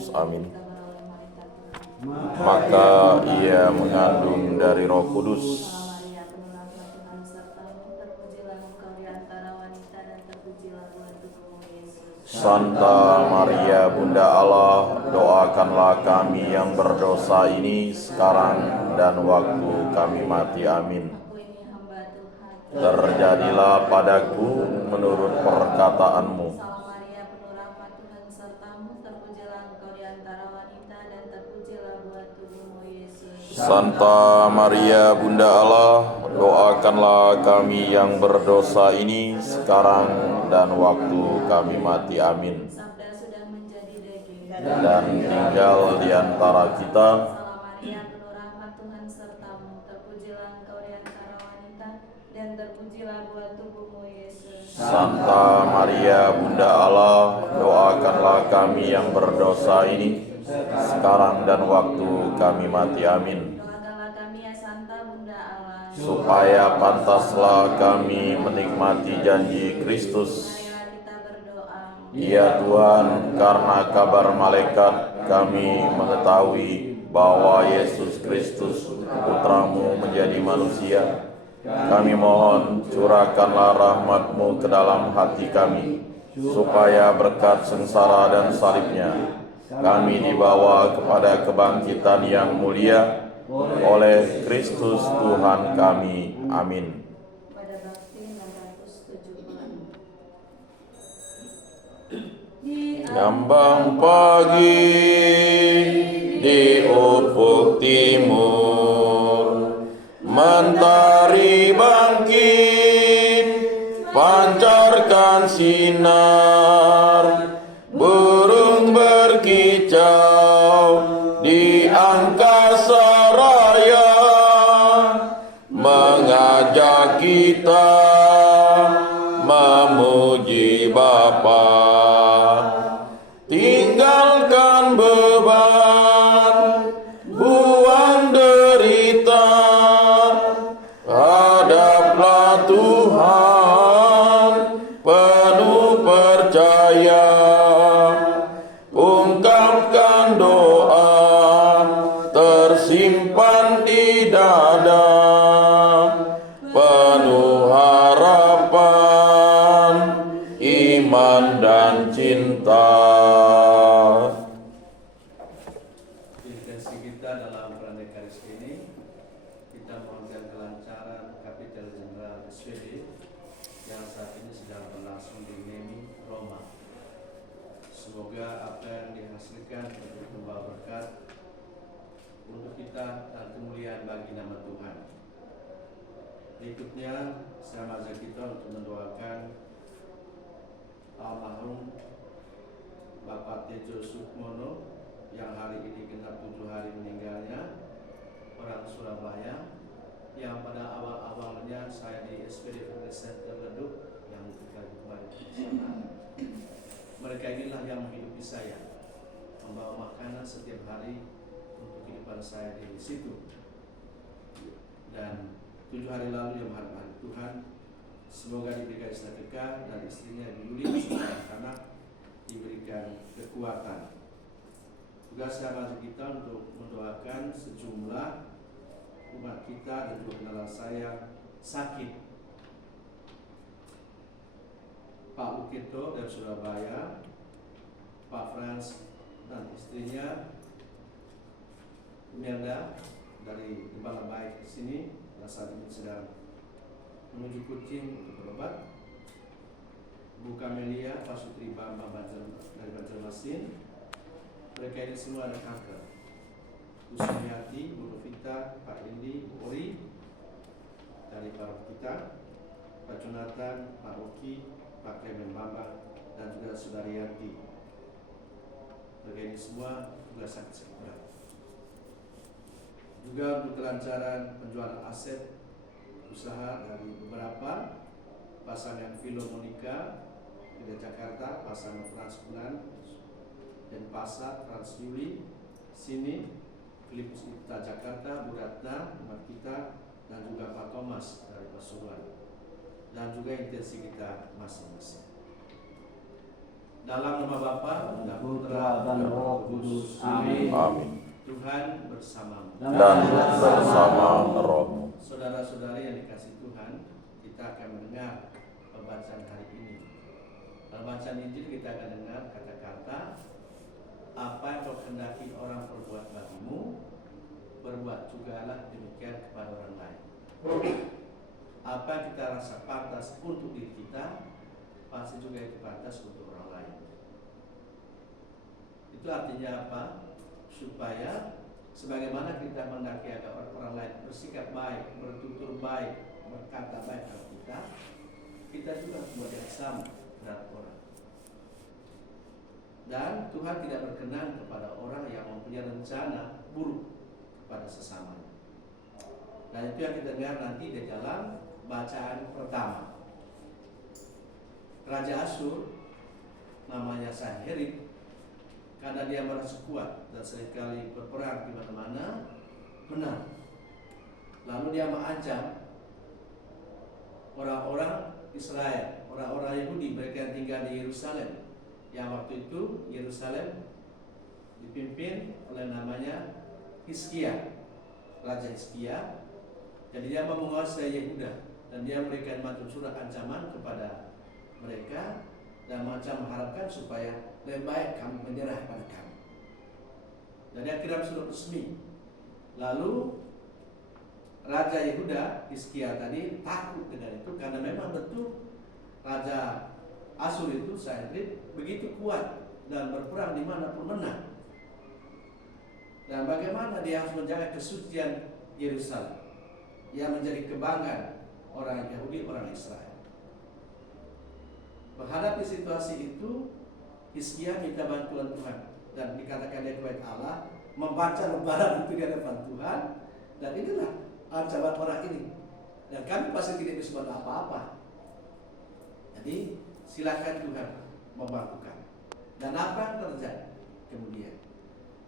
Kudus. Amin. Maka ia mengandung dari Roh Kudus. Santa Maria Bunda Allah, doakanlah kami yang berdosa ini sekarang dan waktu kami mati. Amin. Terjadilah padaku menurut perkataanmu. Santa Maria Bunda Allah, doakanlah kami yang berdosa ini sekarang dan waktu kami mati. Amin. Dan tinggal di antara kita Santa Maria Bunda Allah, doakanlah kami yang berdosa ini sekarang dan waktu kami mati. Amin. Supaya pantaslah kami menikmati janji Kristus. Ya Tuhan, karena kabar malaikat kami mengetahui bahwa Yesus Kristus Putramu menjadi manusia. Kami mohon curahkanlah rahmat-Mu ke dalam hati kami, supaya berkat sengsara dan salibnya kami dibawa kepada kebangkitan yang mulia oleh Kristus Tuhan kami. Amin. Ngambang pagi di ufuk timur, mentari bangkit, pancarkan sinar, burung berkicau di angkasa raya, mengajak kita memuji Bapa. Tinggalkan beban, buang derita, hadaplah Tuhan penuh percaya, ungkapkan doa tersimpan di dada, penuh harapan, iman dan cinta. Intensi kita dalam Pranekaris ini, kita mohonkan kelancaran Kapiten Jenderal SPD yang saat ini sedang berlangsung di Nemi, Roma. Semoga apa yang dihasilkan untuk membawa berkat untuk kita dan kemuliaan bagi nama Tuhan. Berikutnya saya mengajak kita untuk mendoakan almarhum Bapak Tejo Sukmono yang hari ini genap 7 hari meninggalnya, orang Surabaya, yang pada awal-awalnya saya di SPD Fitness Center Leduk yang kita kemarin di sana. Mereka inilah yang menghidupi saya, membawa makanan setiap hari untuk kehidupan saya di situ. Dan 7 hari lalu yang menghadap Tuhan, semoga diberikan istiqamah dan istrinya Yuli serta anak diberikan kekuatan. Juga saya mengajak kita untuk mendoakan sejumlah umat kita dan juga kenalan saya sakit. Pak Ukito dari Surabaya, Pak Frans dan istrinya Melda dari Gembala Baik di sini, saat ini sedang menuju Kucing untuk berobat. Bu Kamelia, Pak Sutri Bambang dari Banjarmasin, mereka ini semua ada kanker. Bu Sumiati, Bu Novita, Pak Indi, Bu Ori dari para kita, Pak Jonathan, Pak Oki, Pak Clement Bambang, dan juga Saudari Yanti. Mereka ini semua juga sakit berat. Juga untuk kelancaran penjualan aset usaha dari beberapa pasangan Vilo Monica di Jakarta, pasangan Frans Bulan dan Pasar Frans Yuli sini, Filipus Ipta Jakarta, Bu Ratna umat kita, dan juga Pak Thomas dari Pasuruan, dan juga intensi kita masing-masing. Dalam nama Bapa dan Putra dan Roh Kudus. Amin. Amin. Tuhan bersamamu. Dan bersama rohmu. Saudara-saudari yang dikasih Tuhan, kita akan mendengar pembacaan hari ini. Dalam bacaan Injil kita akan dengar kata-kata, apa yang kau kehendaki orang perbuat bagimu, berbuat jugalah demikian kepada orang lain. Apa yang kita rasa pantas untuk diri kita, pasti juga itu pantas untuk orang lain. Itu artinya apa? Supaya sebagaimana kita menghendaki agar orang lain bersikap baik, bertutur baik, berkata baik kepada kita juga harus buat yang sama terhadap orang. Dan Tuhan tidak berkenan kepada orang yang mempunyai rencana buruk kepada sesamanya. Dan itu yang kita dengar nanti di dalam bacaan pertama. Raja Asyur namanya Sanherib, karena dia merasa kuat dan seringkali berperang di mana-mana, menang. Lalu dia mengancam orang-orang Israel, orang-orang Yahudi, mereka yang tinggal di Yerusalem. Yang waktu itu Yerusalem dipimpin oleh namanya Hizkia, Raja Hizkia. Jadi dia mau menguasai Yehuda dan dia memberikan macam surat ancaman kepada mereka dan macam mengharapkan supaya lebih baik kamu menyerah pada kami. Dan dia kirim surat resmi. Lalu Raja Yehuda, Hizkia tadi takut dengan itu karena memang betul Raja Asyur itu Sanherib begitu kuat dan berperang dimanapun menang. Dan bagaimana dia harus menjaga kesucian Yerusalem yang menjadi kebanggaan orang Yahudi, orang Israel. Menghadapi situasi itu, Hizkia minta bantuan Tuhan dan dikatakan dia kepada Allah, membaca lembaran itu di hadapan Tuhan, dan inilah ancaman orang ini. Dan kami pasti tidak bisa buat apa-apa. Jadi silakan Tuhan membantu kami. Dan apa yang terjadi kemudian?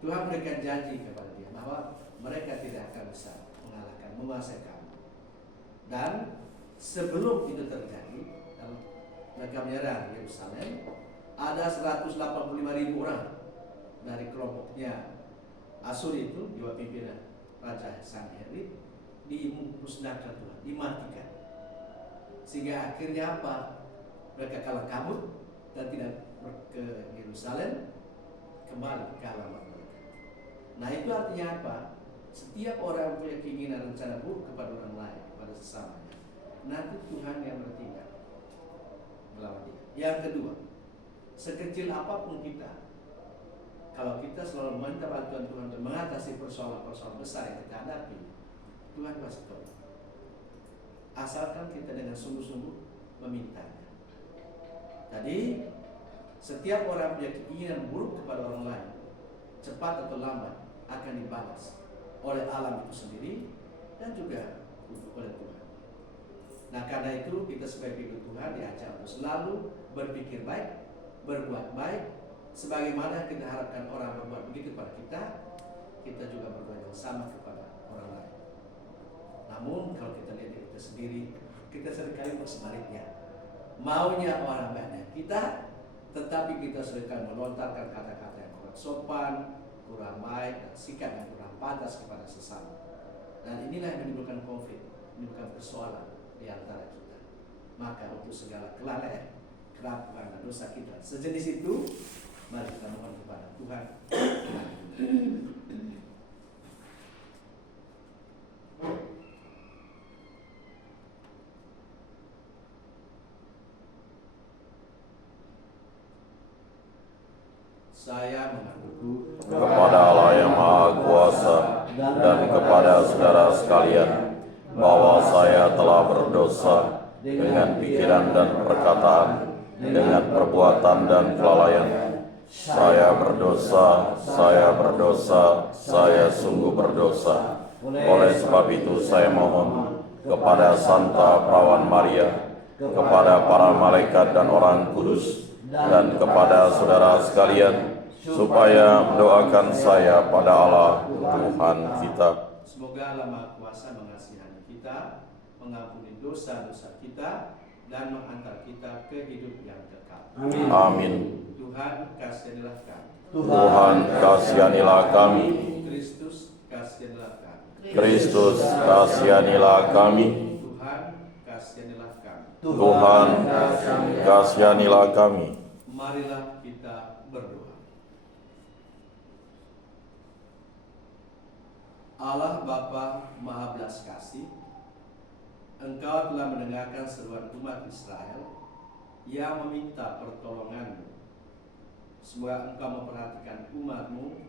Tuhan memberikan janji kepada dia bahwa mereka tidak akan bisa menguasai kami. Dan sebelum itu terjadi, mereka menyerang Yerusalem, ada 185.000 orang dari kelompoknya Asyur itu, juga pimpinan Raja Sanherib, dimusnahkan Tuhan, dimatikan. Sehingga akhirnya apa? Mereka kalah kabur dan tidak ke Yerusalem, kembali ke alamat mereka. Nah itu artinya apa? Setiap orang yang punya keinginan rencana buruk kepada orang lain, kepada sesamanya, nanti Tuhan yang bertindak melawan dia. Yang kedua, sekecil apapun kita, kalau kita selalu meminta bantuan Tuhan untuk mengatasi persoalan-persoalan besar yang kita hadapi, Tuhan pasti tolong. Asalkan kita dengan sungguh-sungguh memintanya. Jadi, setiap orang punya keinginan buruk kepada orang lain, cepat atau lambat akan dibalas oleh alam itu sendiri dan juga oleh Tuhan. Nah karena itu kita sebagai pengikut Tuhan diajak untuk selalu berpikir baik, berbuat baik, sebagaimana kita harapkan orang berbuat begitu pada kita, kita juga berbuat yang sama kepada orang lain. Namun kalau kita lihat diri kita sendiri, kita seringkali bersebaliknya. Maunya orang banyak kita, tetapi kita seringkali melontarkan kata-kata yang kurang sopan, kurang baik, dan sikap yang kurang pantas kepada sesama. Dan inilah yang menimbulkan konflik, menimbulkan persoalan di antara kita. Maka untuk segala kelalaian, kerapuhan dan dosa kita sejenis itu, mari kita mohon kepada Tuhan. Saya mengaku Kepada Allah yang Maha Kuasa dan kepada saudara sekalian, bahwa saya telah berdosa dengan pikiran dan perkataan, dengan perbuatan dan kelalaian. Saya berdosa, saya sungguh berdosa. Oleh sebab itu saya mohon kepada Santa Perawan Maria, kepada para malaikat dan orang kudus, dan kepada saudara sekalian, supaya mendoakan saya pada Allah Tuhan kita. semoga Allah Maha Kuasa mengasihani kita, mengampuni dosa-dosa kita, dan menghantar kita ke hidup yang kekal. Amin. Tuhan Tuhan kasihanilah kami. Tuhan kasihanilah kami. Kristus kasihanilah kami. Kristus kasihanilah kami. Tuhan kasihanilah kami. Tuhan kasihanilah kami. Marilah kita berdoa. Allah Bapa Maha Belas Kasih, Engkau telah mendengarkan seruan umat Israel yang meminta pertolongan-Mu. Semoga Engkau memperhatikan umat-Mu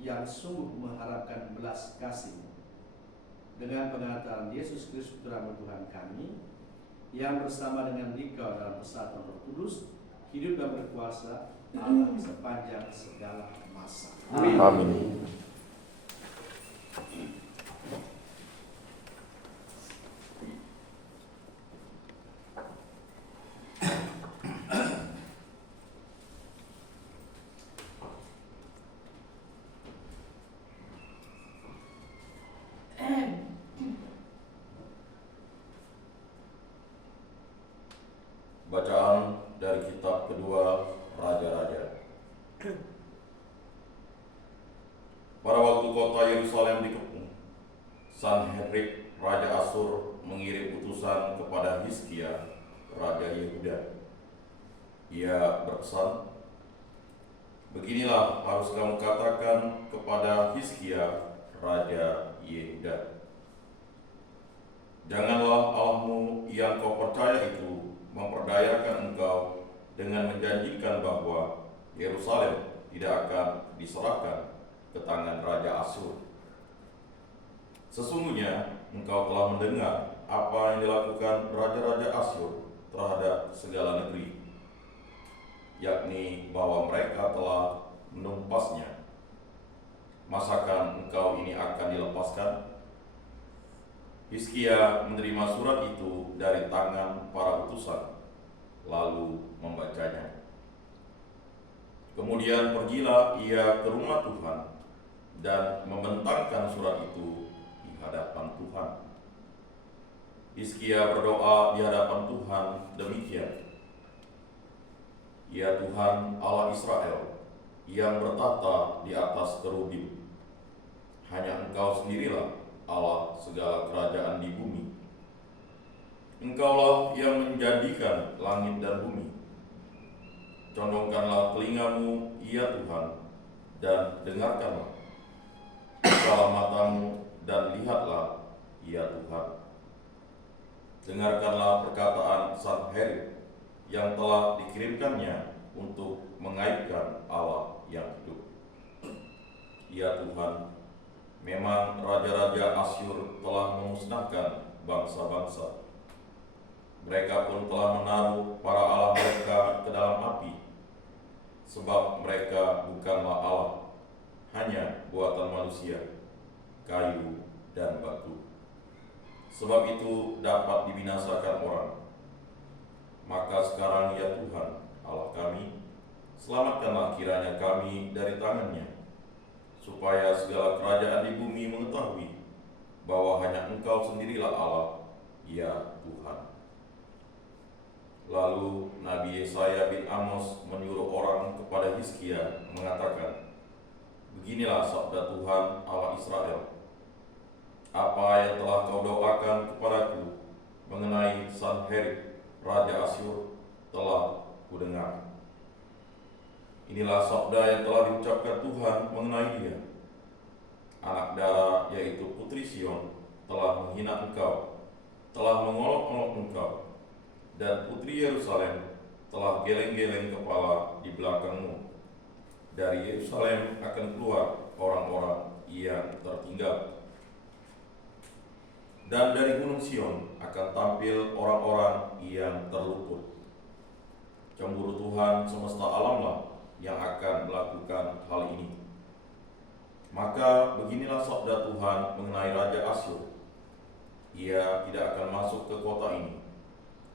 yang sungguh mengharapkan belas kasih-Mu. Dengan penghantaran Yesus Kristus Putra Tuhan kami, yang bersama dengan Dikau dalam persatuan Roh Kudus, hidup dan berkuasa Allah sepanjang segala masa. Amin. Bacaan dari kitab kedua Raja-Raja. Pada waktu kota Yerusalem dikepung, Sanherib Raja Asyur mengirim utusan kepada Hizkia, Raja Yehuda. Ia berpesan, "Beginilah harus kamu katakan kepada Hizkia, Raja Yehuda. Janganlah Allahmu yang kau percaya itu memperdayakan engkau dengan menjanjikan bahwa Yerusalem tidak akan diserahkan ke tangan Raja Asyur. Sesungguhnya engkau telah mendengar apa yang dilakukan Raja-Raja Asyur terhadap segala negeri, yakni bahwa mereka telah menumpasnya. Masakan engkau ini akan dilepaskan?" Hizkia menerima surat itu dari tangan para utusan, lalu membacanya. Kemudian pergilah ia ke rumah Tuhan dan membentangkan surat itu di hadapan Tuhan. Hizkia berdoa di hadapan Tuhan demikian, "Ya Tuhan Allah Israel, yang bertahta di atas kerubim, hanya Engkau sendirilah Allah segala kerajaan di bumi. Engkaulah yang menjadikan langit dan bumi. Condongkanlah telingamu, ya Tuhan, dan dengarkanlah. Bukalah matamu dan lihatlah, ya Tuhan. Dengarkanlah perkataan Sanherib yang telah dikirimkannya untuk mengaibkan Allah yang hidup. Ya Tuhan, memang Raja-Raja Asyur telah memusnahkan bangsa-bangsa. Mereka pun telah menaruh para allah mereka ke dalam api, sebab mereka bukanlah Allah, hanya buatan manusia, kayu dan batu. Sebab itu dapat dibinasakan orang. Maka sekarang ya Tuhan, Allah kami, selamatkanlah kiranya kami dari tangannya, supaya segala kerajaan di bumi mengetahui bahwa hanya Engkau sendirilah Allah, ya Tuhan." Lalu Nabi Yesaya bin Amos menyuruh orang kepada Hizkia mengatakan, "Beginilah sabda Tuhan Allah Israel, apa yang telah kau doakan kepadaku mengenai Sanherib Raja Asyur telah kudengar. Inilah sabda yang telah diucapkan Tuhan mengenai dia. Anak darah, yaitu Putri Sion, telah menghina engkau, telah mengolok-olok engkau, dan Putri Yerusalem telah geleng-geleng kepala di belakangmu. Dari Yerusalem akan keluar orang-orang yang tertinggal, dan dari Gunung Sion akan tampil orang-orang yang terluput. Cemburu Tuhan semesta alamlah yang akan melakukan hal ini. Maka beginilah sabda Tuhan mengenai Raja Asyur. Ia tidak akan masuk ke kota ini,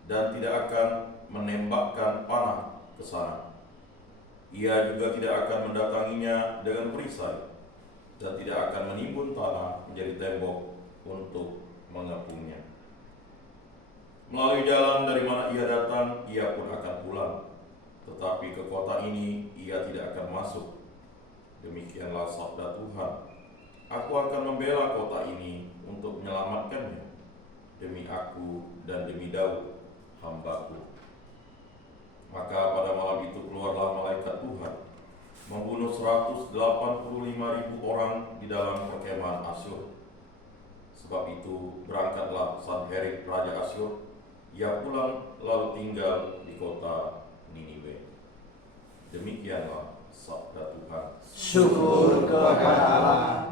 dan tidak akan menembakkan panah ke sana. Ia juga tidak akan mendatanginya dengan perisai, dan tidak akan menimbun tanah menjadi tembok untuk mengepungnya. Melalui jalan dari mana ia datang, ia pun akan pulang. tetapi ke kota ini ia tidak akan masuk. Demikianlah sabda Tuhan. Aku akan membela kota ini untuk menyelamatkannya, demi aku dan demi Daud, hamba-Ku. Maka pada malam itu keluarlah malaikat Tuhan, membunuh 185.000 orang di dalam perkemahan Asyur. Sebab itu berangkatlah Sanherib Raja Asyur, ia pulang lalu tinggal di kota Niniwe. Demikianlah sabda Tuhan. Syukur kepada Allah.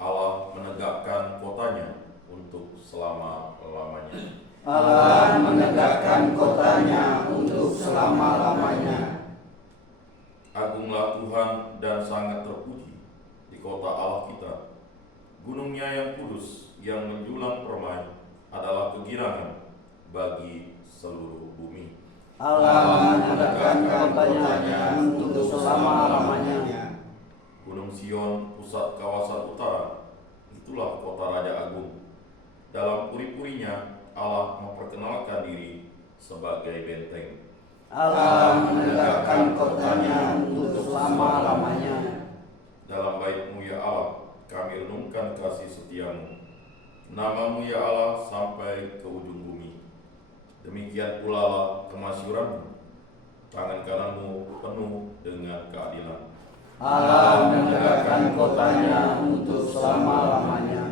Allah menegakkan kotanya untuk selama-lamanya. Allah menegakkan kotanya untuk selama-lamanya. Agunglah Tuhan dan sangat terpuji di kota Allah kita. Gunungnya yang kudus, yang menjulang permai, adalah kegirangan bagi seluruh bumi. Allah menegakkan kotanya untuk selama-lamanya. Gunung Sion, pusat kawasan utara, itulah kota Raja Agung. Dalam puri-purinya Allah memperkenalkan diri sebagai benteng. Allah menegakkan kotanya untuk selama-lamanya. Dalam bait-Mu ya Allah, kami renungkan kasih setiamu. Nama-Mu ya Allah sampai ke ujung bumi. Demikian pula lah kemasyuran-Mu. Tangan kanan-Mu penuh dengan keadilan. Allah menegakkan kotanya untuk selama-lamanya.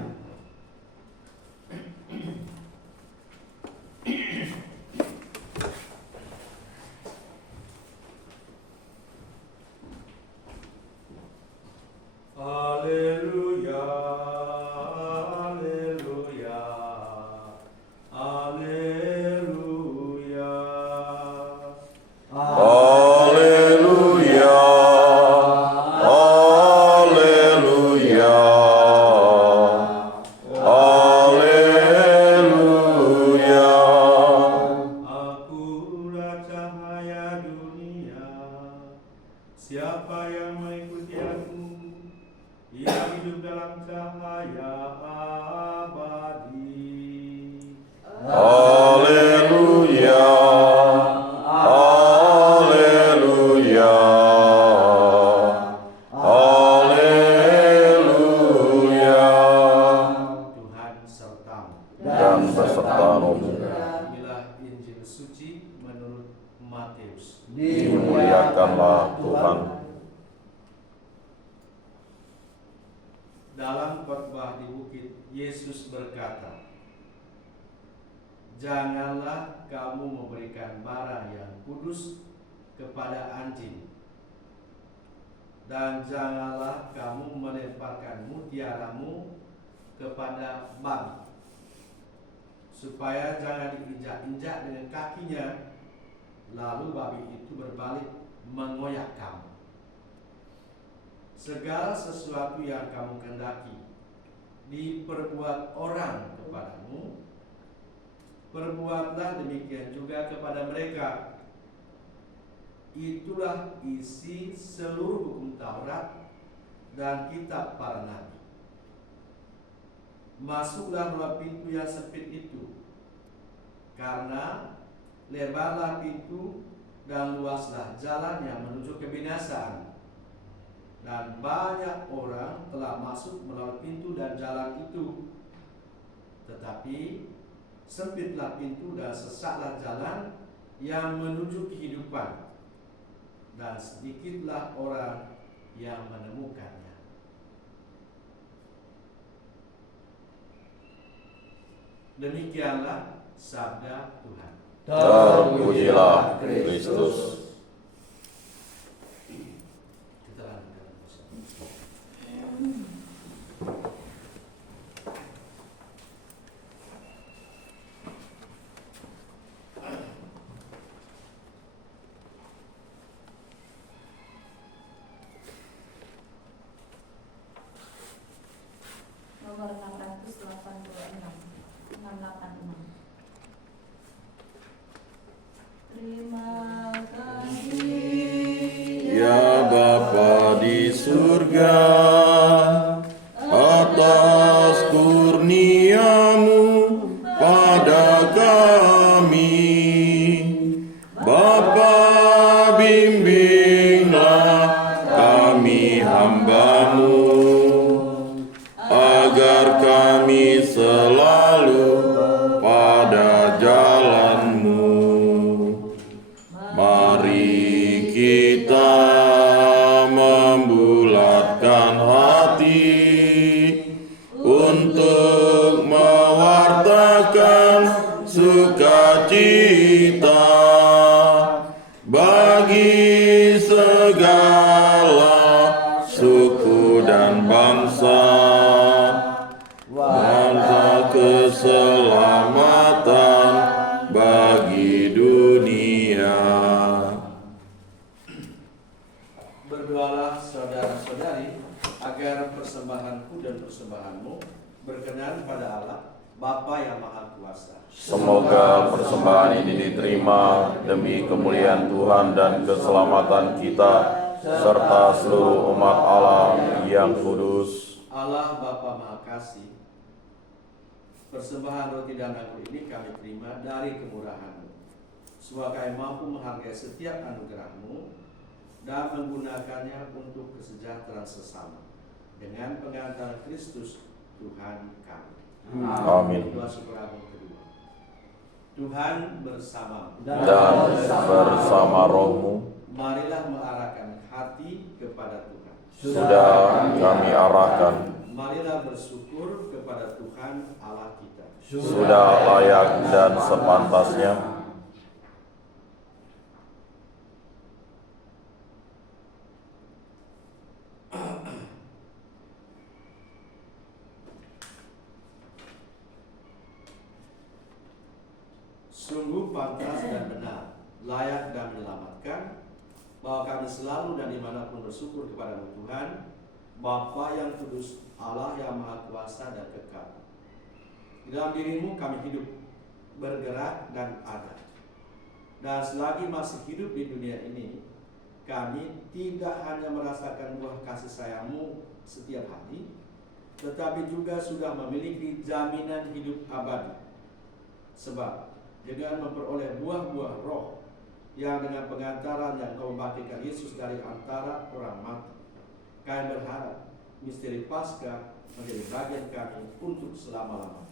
Haleluya, haleluya, haleluya. Haleluya, haleluya, haleluya. Akulah cahaya dunia. Siapa yang mengikuti aku, ia hidup dalam cahaya abadi. Haleluya, haleluya, haleluya. Tuhan sertamu. Dan beserta rohmu. Inilah Injil suci menurut Matius. Dimuliakanlah Tuhan. Dalam khotbah di bukit, Yesus berkata, "Janganlah kamu memberikan barang yang kudus kepada anjing, dan janganlah kamu melemparkan mutiaramu kepada babi, supaya jangan diinjak-injak dengan kakinya, lalu babi itu berbalik mengoyak kamu. Segala sesuatu yang kamu kehendaki diperbuat orang kepadamu, perbuatlah demikian juga kepada mereka. Itulah isi seluruh hukum Taurat dan kitab para nabi. Masuklah melalui pintu yang sempit itu, karena lebarlah pintu dan luaslah jalan yang menuju kebinasaan, dan banyak orang telah masuk melalui pintu dan jalan itu. Tetapi sempitlah pintu dan sesatlah jalan yang menuju kehidupan, dan sedikitlah orang yang menemukannya." Demikianlah sabda Tuhan. Terpujilah Kristus. Kita lanjutkan bersama. Nomor 686. Terima kasih Ya Bapa di surga, atas kurniamu pada kami, Bapa kita membulatkan hati untuk mewartakan sukacita bagi segala suku dan bangsa, bangsa keselamatan bagi dunia. Berdoalah saudara-saudari agar persembahanku dan persembahanmu berkenan pada Allah Bapa yang Maha Kuasa. Semoga persembahan ini diterima demi kemuliaan Tuhan dan keselamatan kita serta seluruh umat Allah yang kudus. Allah Bapa Maha Kasih, persembahan roti dan anggur ini kami terima dari kemurahan-Mu. Semoga kami mampu menghargai setiap anugerah-Mu dan menggunakannya untuk kesejahteraan sesama dengan pengantaran Kristus Tuhan kami. Amin. Doa syukur agung kedua. Tuhan bersamamu Dan bersama rohmu marilah mengarahkan hati kepada Tuhan. sudah kami arahkan, Marilah bersyukur kepada Tuhan Allah kita. sudah layak dan sepantasnya. Sungguh pantas dan benar, layak dan menyelamatkan, bahwa kami selalu dan dimanapun bersyukur kepada Tuhan, Bapa yang kudus, Allah yang Maha Kuasa dan kekal. Di dalam dirimu kami hidup, bergerak dan ada. Dan selagi masih hidup di dunia ini, kami tidak hanya merasakan buah kasih sayang-Mu setiap hari, tetapi juga sudah memiliki jaminan hidup abadi. Sebab dengan memperoleh buah-buah roh yang dengan pengantaran yang Kau membangkitkan Yesus dari antara orang mati, kami berharap misteri Paskah menjadi bagian kami untuk selama-lamanya.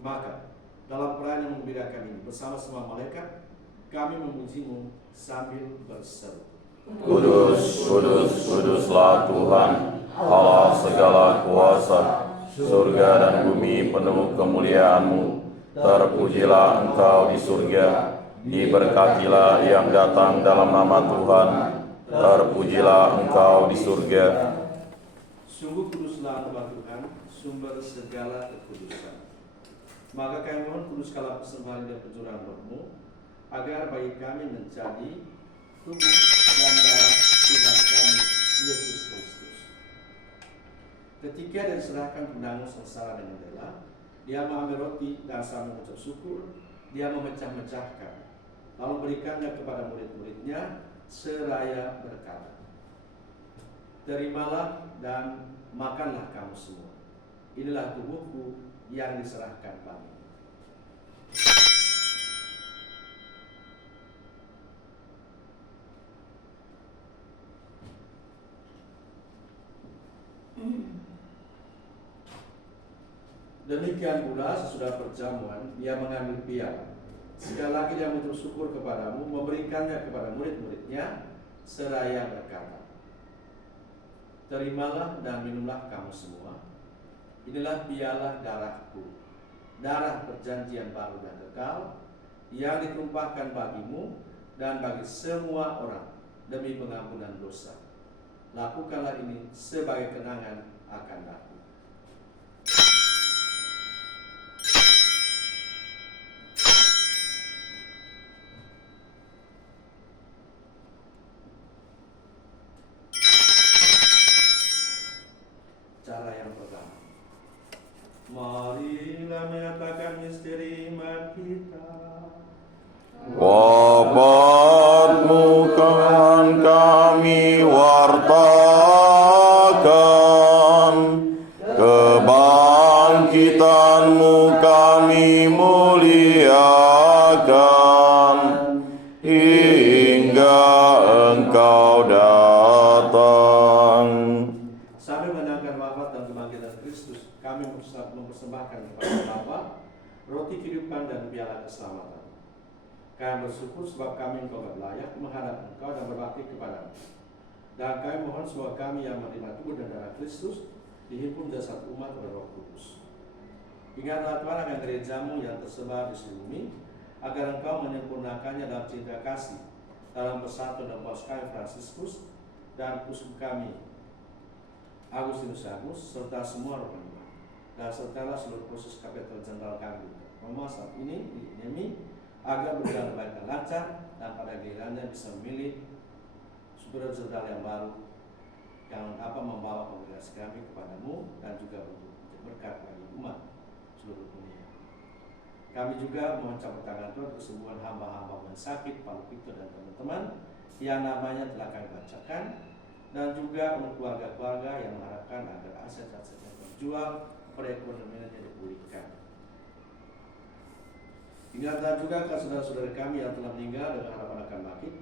Maka dalam perayaan yang membedakan ini, bersama semua malaikat kami memuji-Mu sambil berseru, Kudus, kudus, kuduslah Tuhan, Allah segala kuasa, surga dan bumi penuh kemuliaan-Mu. Terpujilah Engkau di surga, diberkatilah yang datang dalam nama Tuhan. Terpujilah Engkau di surga. sungguh kuduslah Tuhan Tuhan, sumber segala kekudusan. Maka kami mohon kuduskanlah persembahan dan pencurahan roh-Mu, agar bagi kami menjadi tubuh dan darah Tuhan kami, Yesus Kristus. Ketika dia diserahkan penanggung sengsara dengan rela, Dia mengambil roti dan sambil mengucap syukur, Dia memecah-mecahkan, lalu berikannya kepada murid-muridnya seraya berkata, terimalah dan makanlah kamu semua. Inilah tubuhku yang diserahkan bagimu. Demikian pula sesudah perjamuan, Dia mengambil piala. Sekali lagi Dia mengucap syukur kepadamu, memberikannya kepada murid-muridnya seraya berkata, terimalah dan minumlah kamu semua. Inilah piala darahku, darah perjanjian baru dan kekal, yang ditumpahkan bagimu dan bagi semua orang demi pengampunan dosa. Lakukanlah ini sebagai kenangan akan aku. Cara yang pertama, marilah menyatakan misteri iman kita. Wafatmu kan kami wartakan, kebangkitan-Mu kami muliakan, hingga Engkau datang. Sambil menangkan wafat dan kebangkitan Kristus, kami mempersembahkan kepada Bapa roti kehidupan dan piala keselamatan. Kami bersyukur sebab kami Engkau layak menghadap Engkau dan berbakti kepadamu. Dan kami mohon semoga kami yang menerima tubuh dan darah Kristus dihimpun menjadi satu umat oleh Roh Kudus. Ingatlah Tuhan akan gerejamu yang tersebar di seluruh bumi, agar Engkau menyempurnakannya dalam cinta kasih, dalam persatuan dan Paus kami Fransiskus dan uskup kami Agustinus Agus, serta semua roh penimba. Dan sertalah seluruh proses Kapitular Jenderal kami Roma saat ini di Nemi, agar berjalan baik dan lancar, dan pada gilirannya bisa memilih Superior Jenderal yang baru yang dapat membawa kongregasi kami kepadamu dan juga untuk berkat bagi umat seluruh dunia. Kami juga mohon campur tangan Tuhan kesembuhan hamba-hamba yang sakit, Pak Victor dan teman-teman yang namanya telah kami bacakan, dan juga untuk keluarga-keluarga yang mengharapkan agar aset-aset yang terjual perekonomiannya dipulihkan. Ingatlah juga ke saudara-saudara kami yang telah meninggal dengan harapan akan bangkit.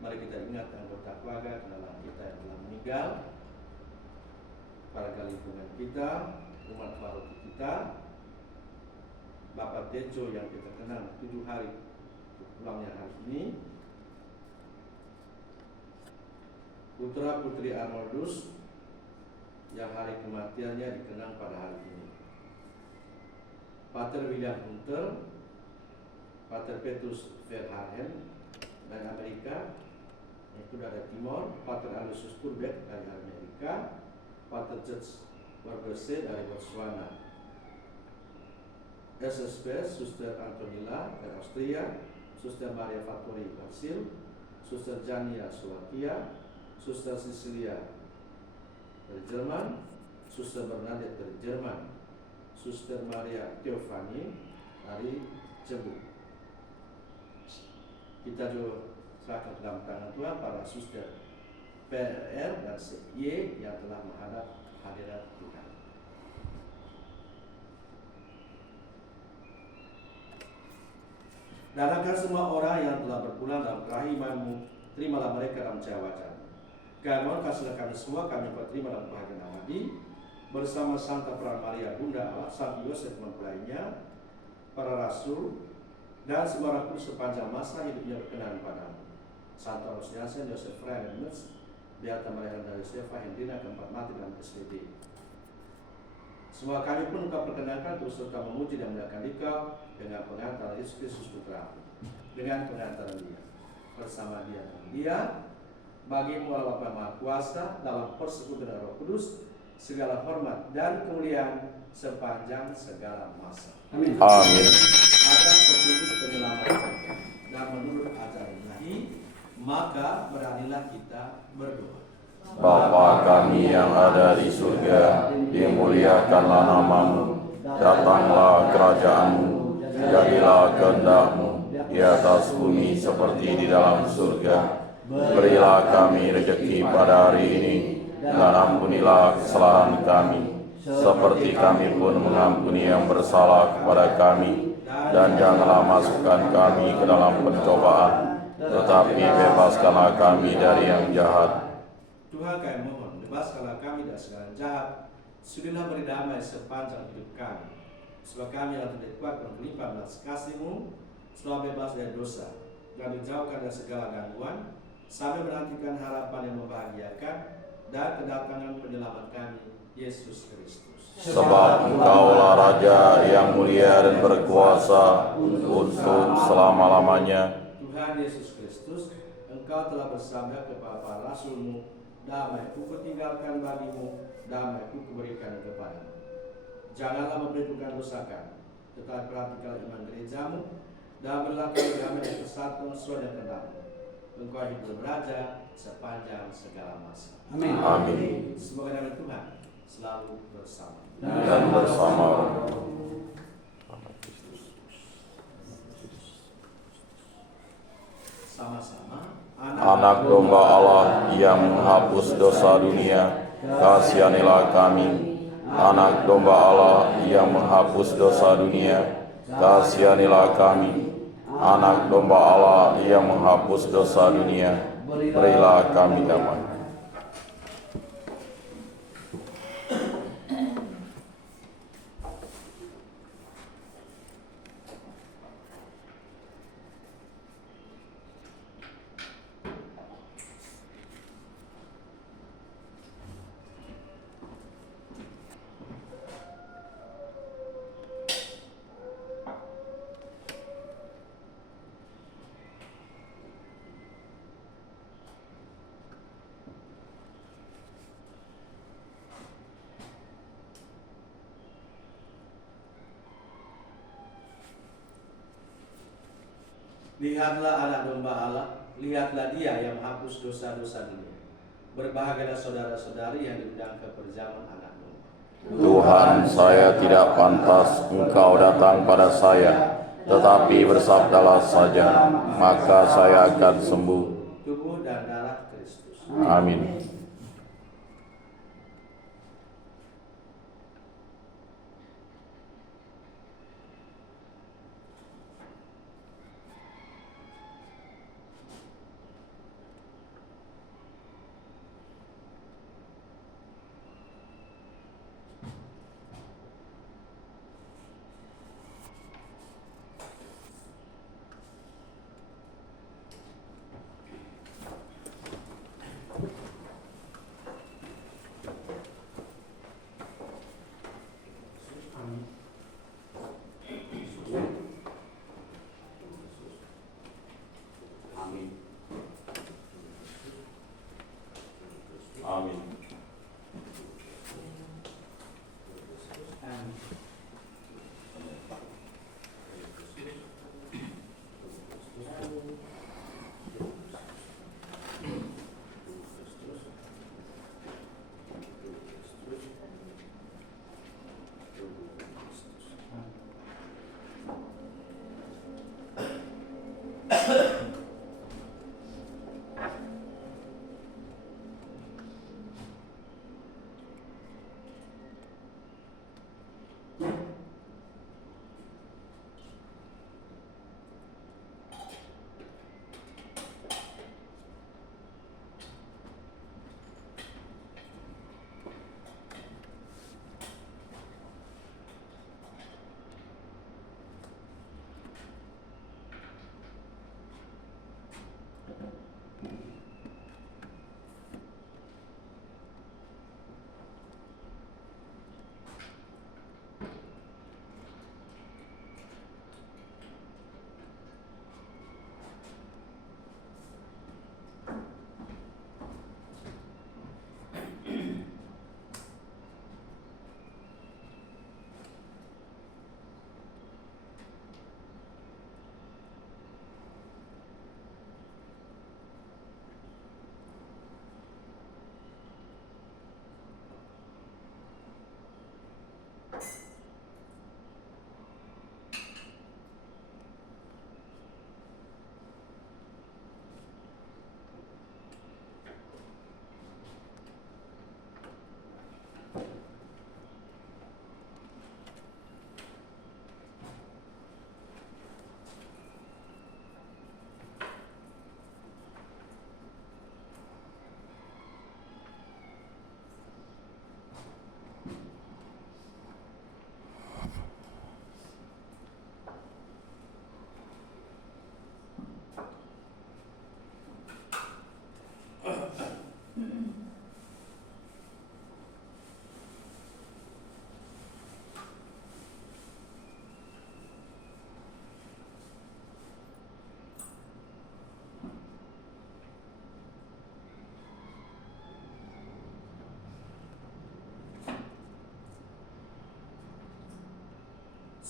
Mari kita ingat anggota keluarga, kenalan kita yang telah meninggal, para lingkungan kita, umat baru kita, Bapak Tejo yang kita kenal 7 hari pulangnya hari ini, putra putri Arnoldus yang hari kematiannya dikenang pada hari ini, Pater William Hunter, Pater Petrus Verhagen dari Amerika, itu dari Timor, Pater Aloysius Turbek dari Amerika, Pater George Warbese dari Botswana, SSP Suster Antonilla dari Austria, Suster Maria Fattori Brasil, Suster Jania Slovakia, Suster Cecilia dari Jerman, Suster Bernadette dari Jerman, Suster Maria Teofani dari Cebu. Kita juga serahkan ke dalam tangan Tuhan para suster PR dan CY yang telah menghadap hadirat Tuhan. Dan akan semua orang yang telah berpulang dalam kerahimanmu, terimalah mereka dalam cahaya wajah-Mu. Kami mohon kasihlah kami semua, kami terima dalam kebahagiaan abadi bersama Santa Peran Maria Bunda Allah, Santo Yosef mempelainya, para rasul, dan semua orang kudus sepanjang masa hidupnya berkenan padamu. Santo Rosiasen, Yosef Freya dan Merz, Beata Maria dan Yosefa, Hendrina, keempat mati dalam SPD. Semua kami pun Engkau perkenankan terus serta memuji dan memuliakan Engkau dengan pengantar Yesus Kristus Putra, dengan pengantaran Dia, bersama Dia dan Dia, bagimu Allah Bapa Maha Kuasa dalam persekutuan Roh Kudus, segala hormat dan kemuliaan sepanjang segala masa. Amin. Amin. Atas petunjuk penyelamat dan menurut ajaran Ilahi, maka beranilah kita berdoa. Bapa kami yang ada di surga, dimuliakanlah namamu, datanglah kerajaan-Mu, jadilah kehendak-Mu di atas bumi seperti di dalam surga. Berilah kami rezeki pada hari ini, dan ampunilah kesalahan kami, seperti kami pun mengampuni yang bersalah kepada kami. Dan janganlah masukkan kami ke dalam pencobaan, tetapi bebaskanlah kami dari yang jahat. Tuhan kami mohon, bebaskanlah kami dari segala jahat, sudilah beri damai sepanjang hidup kami, sebab kami yang tidak kuat dan berlimpah belas kasih-Mu, setelah bebas dari dosa, dan dijauhkan dari segala gangguan, sambil menantikan harapan yang membahagiakan dan kedatangan penyelamat kami, Yesus Kristus. Sebab Engkaulah Raja yang mulia dan berkuasa untuk selama-lamanya. Tuhan Yesus Kristus, Engkau telah bersabda kepada para rasul-Mu, damai-Ku kutinggalkan bagimu, damai-Ku kuberikan kepadamu. Janganlah memperhitungkan dosa kami, tetapi perhatikanlah iman gereja-Mu, dan berlaku damai dan kesatuan sesuai dengan kehendak-Mu. Engkau hidup beraja sepanjang segala masa. Amin. Amin. Semoga damai Tuhan selalu bersama Dan bersama sama-sama. Anak domba Allah yang menghapus dosa dunia, kasihanilah kami. Anak domba Allah yang menghapus dosa dunia, kasihanilah kami. Anak domba Allah yang menghapus dosa dunia, berilah kami damai. Lihatlah anak domba Allah, lihatlah Dia yang menghapus dosa-dosa dunia. Berbahagialah saudara-saudari yang diundang ke perjamuan anak domba. Tuhan, saya tidak pantas Engkau datang pada saya, tetapi bersabdalah saja, maka saya akan sembuh. Tubuh dan darah Kristus. Amin. Amin.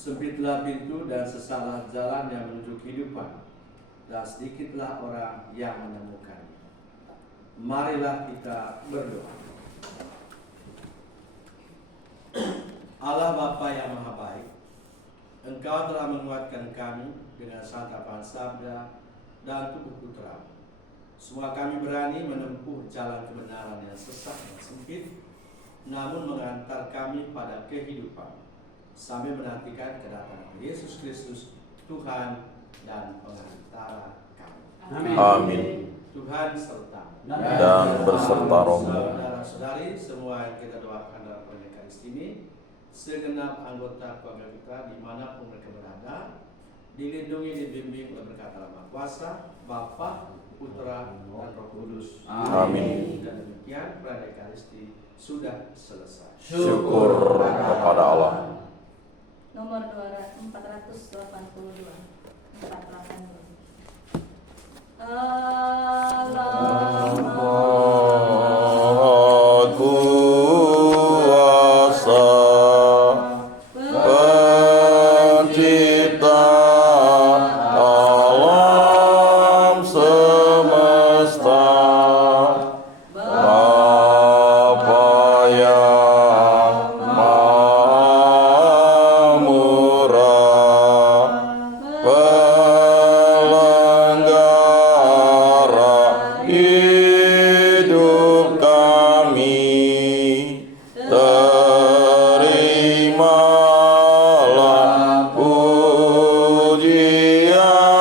Sempitlah pintu dan sesaklah jalan yang menuju kehidupan, dan sedikitlah orang yang menemukannya. Marilah kita berdoa. Allah Bapa yang Maha Baik, Engkau telah menguatkan kami dengan santapan sabda dan tubuh Putra. Semua kami berani menempuh jalan kebenaran yang sesak dan sempit, namun mengantar kami pada kehidupan, sambil menantikan kedatangan Yesus Kristus, Tuhan dan pengantara kami. Amin. Tuhan serta Dan berserta rohmu. saudara-saudari semua yang kita doakan dalam pernikahan ini, segenap anggota keluarga kita dimanapun mereka berada, dilindungi, dibimbing oleh berkat Allah Maha Kuasa, Bapa, Putra, dan Roh Kudus. Amin. Dan demikian pernikahan Ekaristi sudah selesai. Syukur kepada Allah. Nomor 482. 482. Allah Maha Kuasa, Pencipta alam Maria